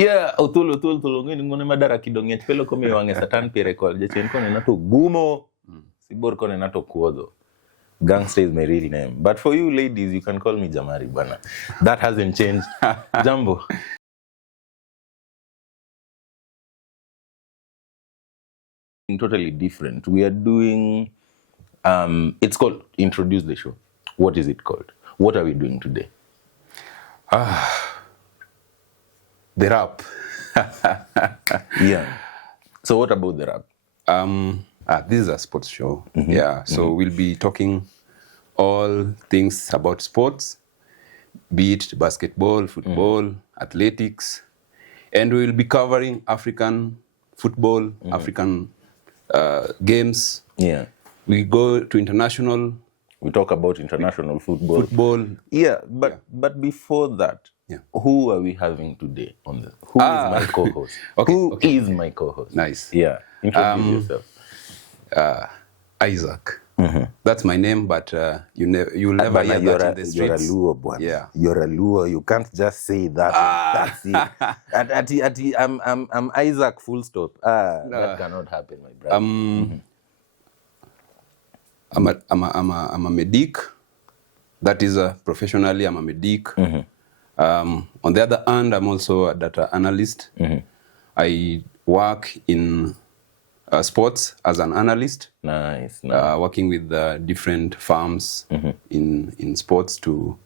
Yeah, utul tulungin ngone madara kidongnya pelo kome wange satan pire ko jechen ko na to gumo. Sibor ko na to kuodo. Gangster is my real name. But for you ladies, you can call me Jamari Bana. That hasn't changed. Jambo. Totally different. We are doing, it's called Introduce the Show. What is it called? What are we doing today? The rap. Yeah. So what about the rap? This is a sports show. Yeah. So we'll be talking all things about sports, be it basketball, football, athletics, and we'll be covering African football, African games. Yeah. We go to international. We talk about international football. Yeah, but before that, who are we having today on the? Who is my co-host? Who is my co-host? Nice. Yeah. Introduce yourself. Isaac. That's my name, but you'll never hear that in the streets. You're a Luo, boy. Yeah. You're a Luo. You can't just say that. That's it. I'm Isaac. Full stop. That cannot happen, my brother. I'm a medic. That is professionally, I'm a medic. On the other hand, I'm also a data analyst. I work in sports as an analyst. Nice. Working with different firms in sports to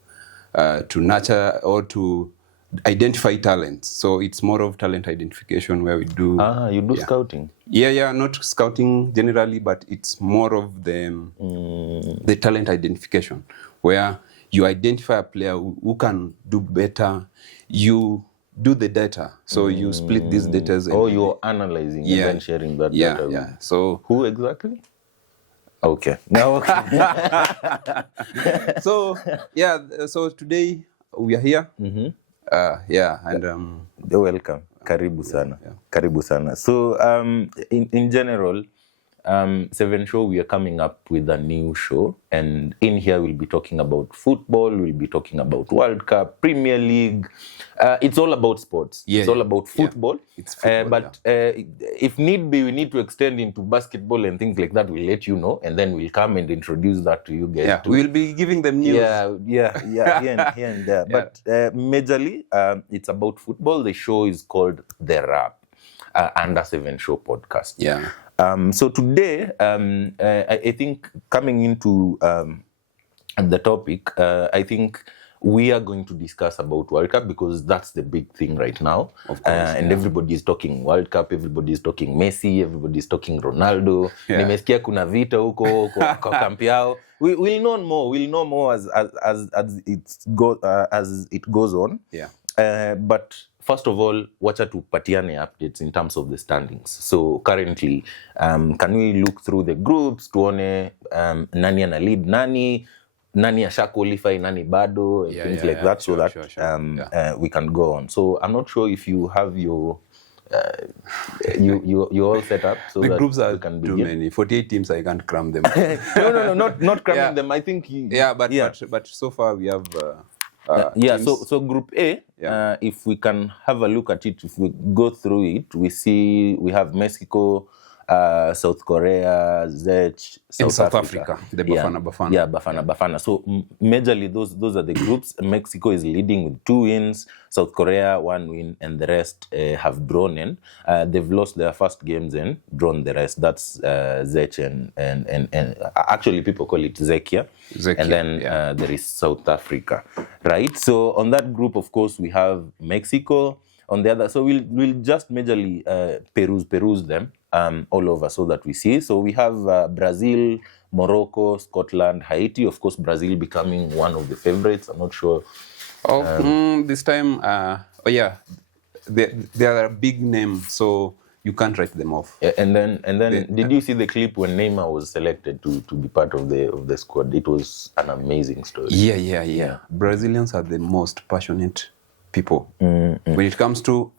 nurture or to identify talents. So it's more of talent identification where we do... you do scouting? Yeah, not scouting generally, but it's more of the talent identification, where you identify a player who can do better. You do the data. So you split these data. You're analyzing and then sharing that data. Yeah. So who exactly? Okay. Now, So today we are here. And you're welcome. Karibu sana. Karibu sana. So in general, Seven Show, we are coming up with a new show, and in here we'll be talking about football, we'll be talking about World Cup, Premier League. It's all about sports. It's all about football. It's football, but if need be, we need to extend into basketball and things like that. We'll let you know, and then we'll come and introduce that to you guys. Yeah, we'll be giving them news. Yeah, here and there. But majorly, it's about football. The show is called The Rap, Under 7 Show podcast. Yeah. So today, I think coming into the topic, I think we are going to discuss about World Cup because that's the big thing right now. Of course, and everybody is talking World Cup, everybody is talking Messi, everybody is talking Ronaldo. Nimesikia kuna vita huko kwa kampi yao. We'll know more as it goes on. Yeah. But first of all, wacha tupatiane updates in terms of the standings. So currently, can we look through the groups, tuone nani ana lead nani asha qualify, nani bado, things like that, so that we can go on. So I'm not sure if you have your you all set up so the that groups are can too many. 48 teams, I can't cram them. No, not cramming them. I think but so far we have so Group A, if we can have a look at it, if we go through it, we see we have Mexico, South Korea, Czech, South Africa. The Bafana. Yeah, Bafana. So majorly those are the groups. Mexico is leading with 2 wins, South Korea 1 win, and the rest have drawn in. They've lost their first games and drawn the rest. That's Czech and actually people call it Czechia. And then there is South Africa, right? So on that group, of course, we have Mexico. On the other, so we'll just majorly peruse them all over so that we see. So we have Brazil, Morocco, Scotland, Haiti. Of course, Brazil becoming one of the favorites. I'm not sure. This time, they are a big name, so you can't write them off. And then, did you see the clip when Neymar was selected to be part of the squad? It was an amazing story. Yeah. Brazilians are the most passionate people. When it comes to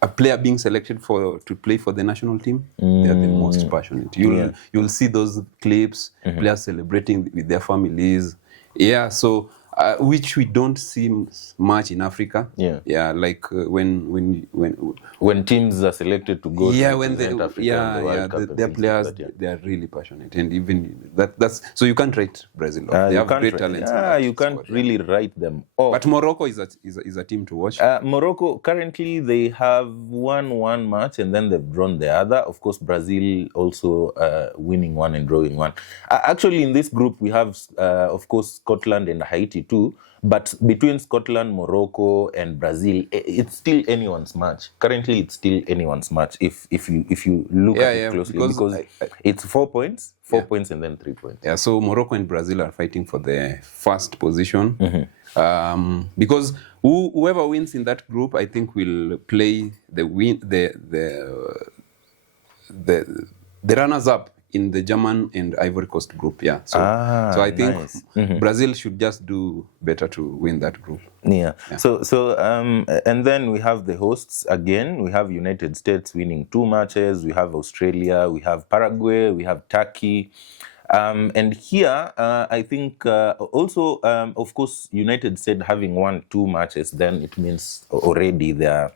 a player being selected to play for the national team, they are the most passionate. You'll see those clips, players celebrating with their families. Yeah, so which we don't see much in Africa. Yeah. Like when teams are selected to go to represent Africa in the World Cup and their things players, like that, they are really passionate, and even that's so you can't rate Brazil off. They have great talents. You can't really write them off. But Morocco is a team to watch. Morocco currently they have won one match and then they've drawn the other. Of course, Brazil also winning one and drawing one. Actually, in this group we have, of course, Scotland and Haiti too. But between Scotland, Morocco, and Brazil, it's still anyone's match. Currently, it's still anyone's match if you look at it closely, because it's 4 points, 4 points, and then 3 points. Yeah, so Morocco and Brazil are fighting for the first position, because whoever wins in that group, I think, will play the runners-up in the German and Ivory Coast group. Yeah, so I think Brazil should just do better to win that group. Yeah. So and then we have the hosts again. We have United States winning 2 matches. We have Australia. We have Paraguay. We have Turkey. And here, I think also, of course, United States having won 2 matches, then it means already they are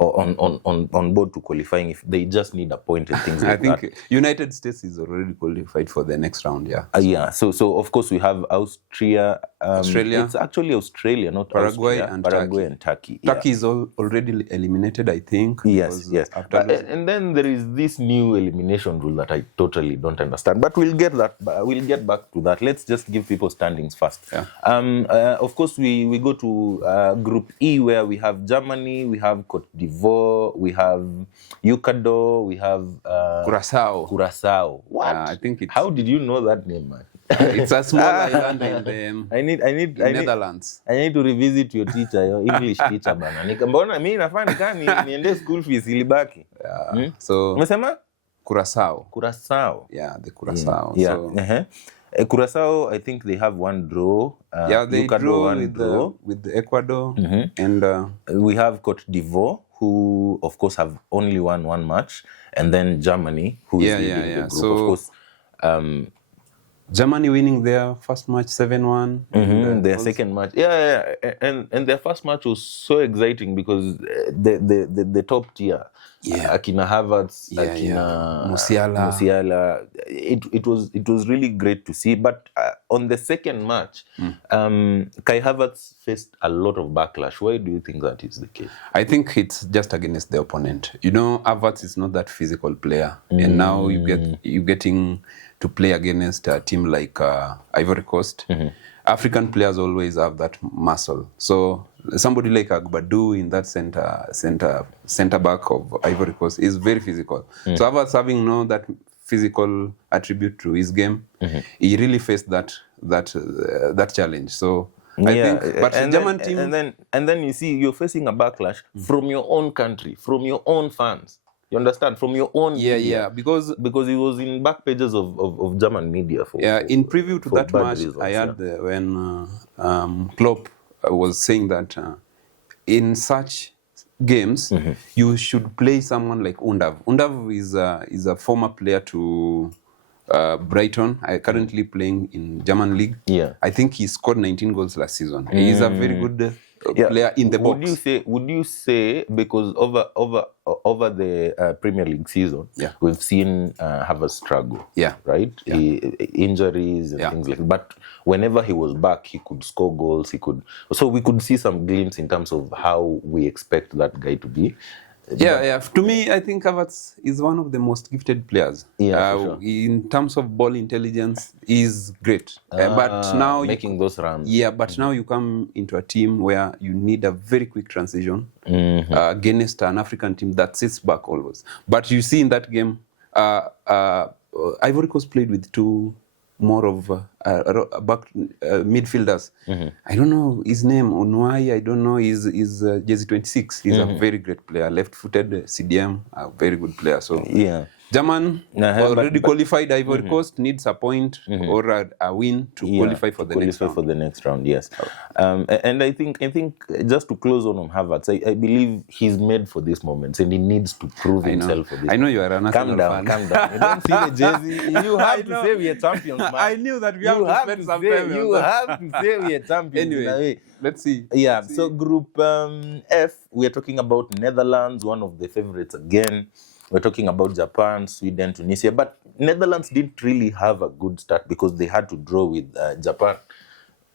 on board to qualifying. If they just need a point and things like that. I think United States is already qualified for the next round. Yeah. So of course we have Australia. It's actually Australia, not Paraguay, Austria, and Turkey. Turkey is already eliminated, I think. Yes. And then there is this new elimination rule that I totally don't understand. But we'll get back to that. Let's just give people standings first. Of course, we go to Group E, where we have Germany, we have Cote d'Ivoire, we have Ecuador, we have Curacao. What? I think How did you know that name, man? It's a small island in the Netherlands. I need to revisit your teacher, your English teacher bana. Mbona mimi nafaa niende school fees ilibaki. So umesema Curacao. Yeah, the Curacao. Yeah. So Curacao, I think they have 1 draw. They draw with Ecuador, and we have Cote d'Ivoire, who of course have only won 1 match, and then Germany, who is leading the group. So, of course, Germany winning their first match 7-1. Their second match, and their first match was so exciting because the top tier, Akina Havertz, Akina Musiala, it was really great to see. But on the second match, Kai Havertz faced a lot of backlash. Why do you think that is the case? I think it's just against the opponent. You know, Havertz is not that physical player, and now you're getting to play against a team like Ivory Coast. African players always have that muscle. So somebody like Agbadou in that center back of Ivory Coast is very physical. So Havertz, having known that physical attribute to his game, he really faced that challenge. So I think, but the German team, and then you see you're facing a backlash from your own country, from your own fans. You understand? From your own media. Because it was in back pages of German media. In preview to that match, reasons, I had when Klopp was saying that in such games, you should play someone like Undav. Undav is a former player to Brighton, currently playing in German league. I think he scored 19 goals last season. He's a very good player in the box. Would you say because over the Premier League season, we've seen Havertz struggle, right? Injuries and things like that. But whenever he was back, he could score goals. So we could see some glimpse in terms of how we expect that guy to be. To me, I think Havertz is one of the most gifted players. For sure. In terms of ball intelligence, he's great. But now making those runs. But now you come into a team where you need a very quick transition against an African team that sits back always. But you see in that game, Ivory Coast played with 2 more of back midfielders. I don't know his name, Onwai. I don't know. He's Jersey 26. He's a very great player, left-footed CDM, a very good player. So German already qualified. Ivory Coast needs a point or a win to qualify for the next round. For the next round, yes. And I think just to close on Havertz, I believe he's made for this moment, and he needs to prove himself for this. I know you are an Arsenal fan. Calm down. You don't see the jersey. You have to say we are champions, man. I knew that we have to spend some time. You have to say we are champions. Anyway, let's see. Yeah. So Group F, we are talking about Netherlands, one of the favorites again. We're talking about Japan, Sweden, Tunisia, but Netherlands didn't really have a good start because they had to draw with Japan.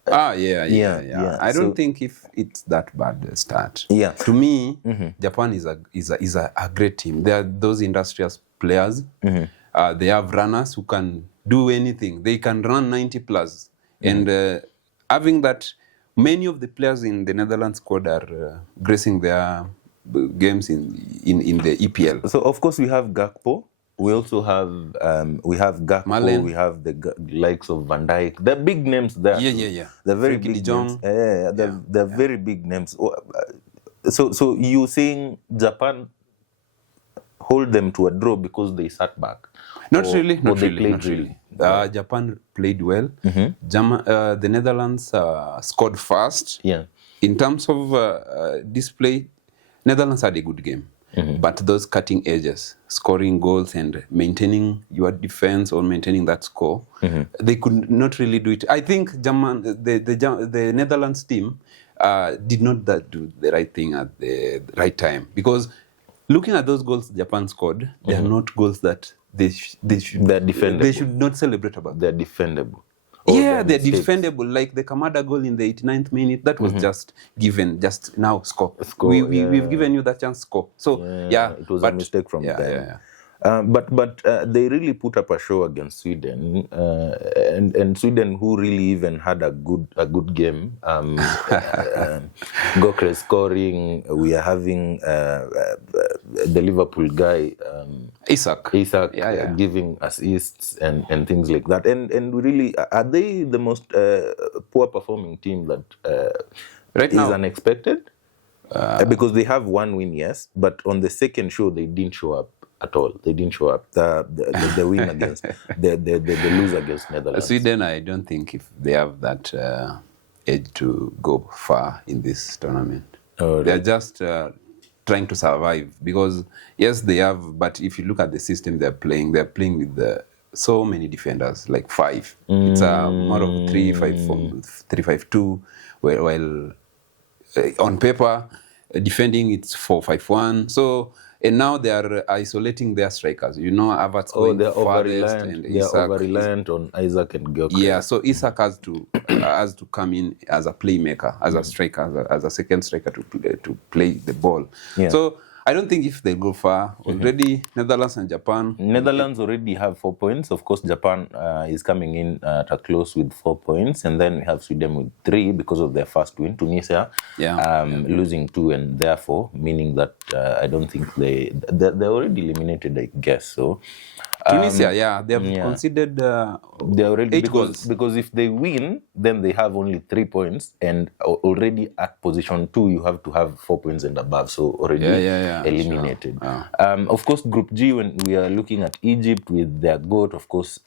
Yeah. I don't think if it's that bad a start. Yeah. To me, Japan is a great team. They are those industrious players. They have runners who can do anything. They can run 90 plus. And having that, many of the players in the Netherlands squad are gracing their games in the EPL. So of course we have Gakpo. We also have Gakpo. Malen. We have the likes of Van Dijk. They're big names there. Yeah. They're very big names. They're very big names. So you saying Japan hold them to a draw because they sat back? Not really. Japan played well. The Netherlands scored fast. Yeah. In terms of display, Netherlands had a good game. But those cutting edges, scoring goals and maintaining your defense or maintaining that score, they could not really do it. I think the Netherlands team did not do the right thing at the right time, because looking at those goals Japan scored, they are not goals that they should not celebrate about. They're defendable. They're defendable. Like the Kamada goal in the 89th minute, that was just given. Just now score. We've given you that chance, score. So it was a mistake from them. But they really put up a show against Sweden, and Sweden, who really even had a good game. Gokres scoring. We are having the Liverpool guy Isak giving assists and things like that. And really, are they the most poor performing team that right now is unexpected? Because they have one win, yes, but on the second show they didn't show up at all. They didn't show up. The win against the lose against Netherlands. Sweden, I don't think if they have that edge to go far in this tournament. They're just trying to survive, because yes, they have. But if you look at the system they're playing with so many defenders, like 5. It's a more of 3-5-4, 3-5-2. While on paper, defending it's 4-5-1. So. And now they are isolating their strikers. Havertz going farthest, and Isak. They're over-reliant on Isaac and Gyökeres. Yeah, so Isak has to come in as a playmaker, as a striker, as a second striker to play the ball. Yeah. So I don't think if they go far, already Netherlands and Japan. Netherlands already have 4 points. Of course, Japan is coming in at a close with 4 points. And then we have Sweden with 3 because of their first win. Tunisia losing 2, and therefore meaning that I don't think they're already eliminated, I guess. So Tunisia, they have conceded they already 8 goals. Because if they win, then they have only 3 points, and already at position 2, you have to have 4 points and above. So already eliminated. Sure. Of course, Group G, when we are looking at Egypt with their GOAT, of course,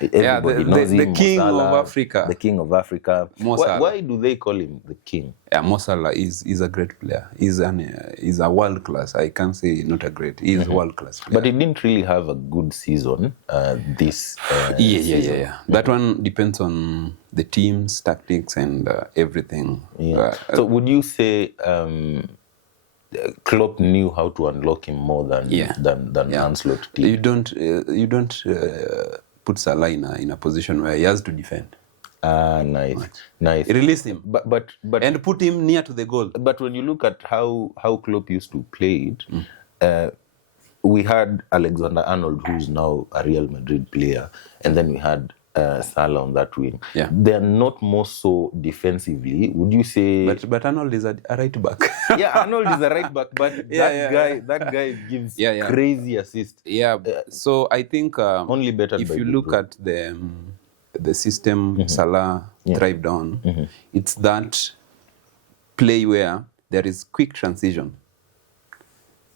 everybody knows him, the king of Africa. The king of Africa. Why do they call him the king? Mo Salah is a great player. He's a world class. I can't say not a great. He's a world class player. But he didn't really have a good season this season. Yeah. That one depends on the team's tactics and everything. Yeah. So would you say Klopp knew how to unlock him more than Ancelotti did? You don't put Salah in a position where he has to defend. Nice. Release him, but and put him near to the goal. But when you look at how Klopp used to play it, we had Alexander-Arnold, who's now a Real Madrid player, and then we had Salah on that wing. Yeah. They're not more so defensively. Would you say? But Arnold is a right back. Arnold is a right back, but that guy gives crazy assists. So I think only better. If you look at the system Salah thrived on, it's that play where there is quick transition.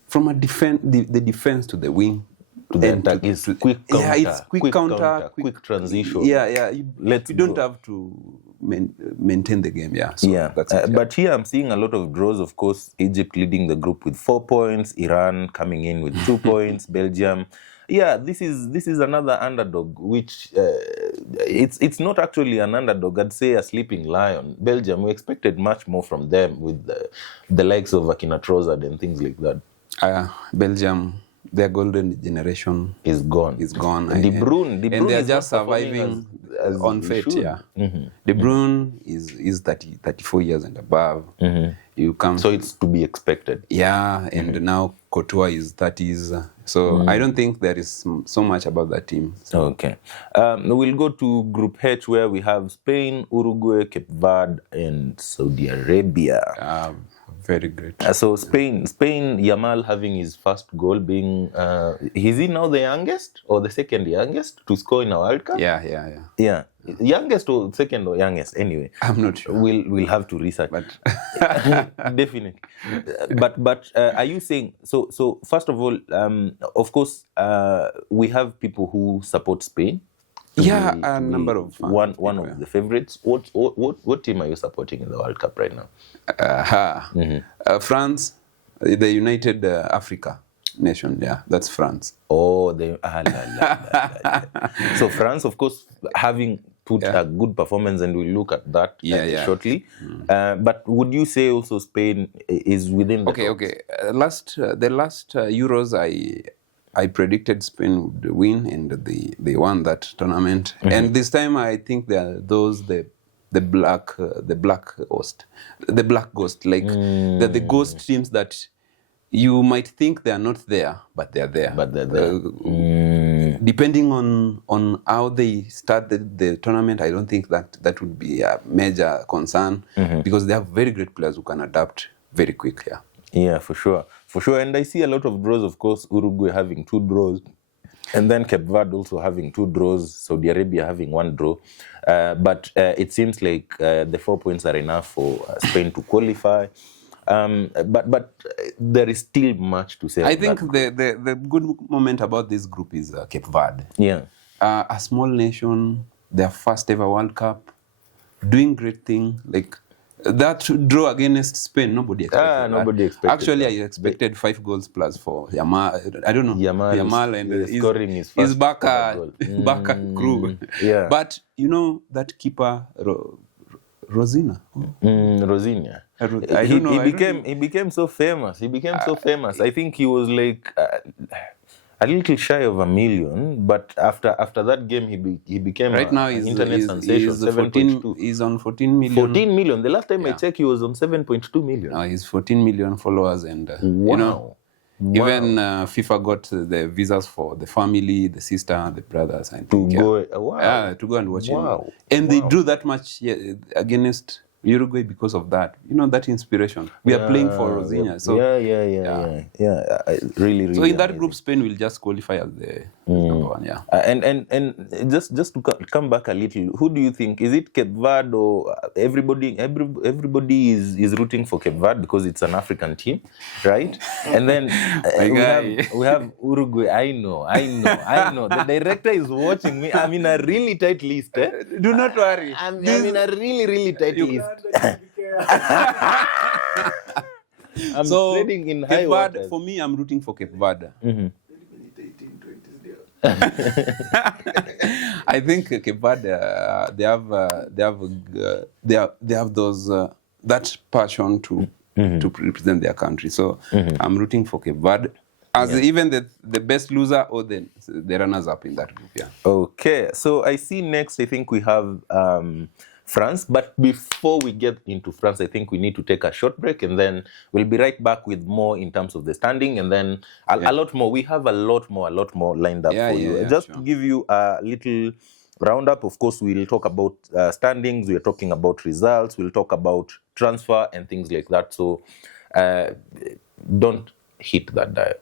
from a the defense to the wing. To the attack is quick counter. Yeah, it's quick counter, quick transition. Yeah. You don't go. have to maintain the game. Yeah. So Yeah. that's it, But here I'm seeing a lot of draws. Of course, Egypt leading the group with 4 points, Iran coming in with 2 points, Belgium. Yeah, this is another underdog, which it's not actually an underdog. I'd say a sleeping lion. Belgium, we expected much more from them with the likes of Akina Trossard and things like that. Belgium, their golden generation is gone. De Bruyne and they're just surviving as on fate. Yeah, De Bruyne is 34 years and above. You come, so it's to be expected. Yeah, and now Courtois is 30s. So I don't think there is so much about that team. So. Okay, we'll go to Group H, where we have Spain, Uruguay, Cape Verde, and Saudi Arabia. Very great. So Spain, Yamal having his first goal, being is he now the youngest or the second youngest to score in a World Cup? Yeah. Youngest or second or youngest? Anyway, I'm not sure. We'll have to research, but definitely. But are you saying so? First of all, of course, we have people who support Spain. Yeah, a number of fans. One of the favorites. What team are you supporting in the World Cup right now? France, the United Africa nation. Yeah, that's France. Oh, so France, of course, having put a good performance, and we'll look at that shortly. But would you say also Spain is within the top? Okay. The last Euros, I predicted Spain would win, and they won that tournament. And this time, I think there are the black ghost, like the ghost teams that you might think they are not there, but they are there. Depending on how they started the tournament, I don't think that would be a major concern because they have very great players who can adapt very quickly. Yeah, for sure. And I see a lot of draws, of course, Uruguay having 2 draws, and then Cape Verde also having 2 draws, Saudi Arabia having 1 draw. But it seems like the 4 points are enough for Spain to qualify. But there is still much to say. I think the good moment about this group is Cape Verde. Yeah. A small nation, their first ever World Cup, doing great thing. Like that draw against Spain, nobody expected. Nobody expected. Actually, I expected 5 goals plus for Yamal. I don't know. Yamal and scoring his Baka crew. Yeah. But you know that keeper Rosina. Rosinia. He became so famous. I think he was like a little shy of $1 million, but after that game he became right now an internet sensation. He's on 14 million. 14 million. The last time I checked, he was on 7.2 million. Now he's 14 million followers, and you know, even FIFA got the visas for the family, the sister, the brothers, and to go and watch him. And they drew that much against Uruguay because of that. You know, that inspiration. We are playing for Rosinia. So really. So in that group, Spain will just qualify as the number one. Yeah. And just to come back a little, who do you think, is it Cape Verde or everybody? Everybody is rooting for Cape Verde because it's an African team, right? And then we have Uruguay. I know. The director is watching me. I'm in a really tight list. Do not worry. I'm in a really tight list. I'm trading in high waters. For me, I'm rooting for Cape Verde. I think Cape Verde they have those that passion to represent their country. So I'm rooting for Cape Verde as even the best loser or the runners up in that group. Yeah. Okay. So I see next. I think we have France. But before we get into France, I think we need to take a short break, and then we'll be right back with more in terms of the standing, and then a lot more. We have a lot more lined up for you. Just to give you a little roundup, of course, we'll talk about standings, we're talking about results, we'll talk about transfer and things like that. So don't hit that dial.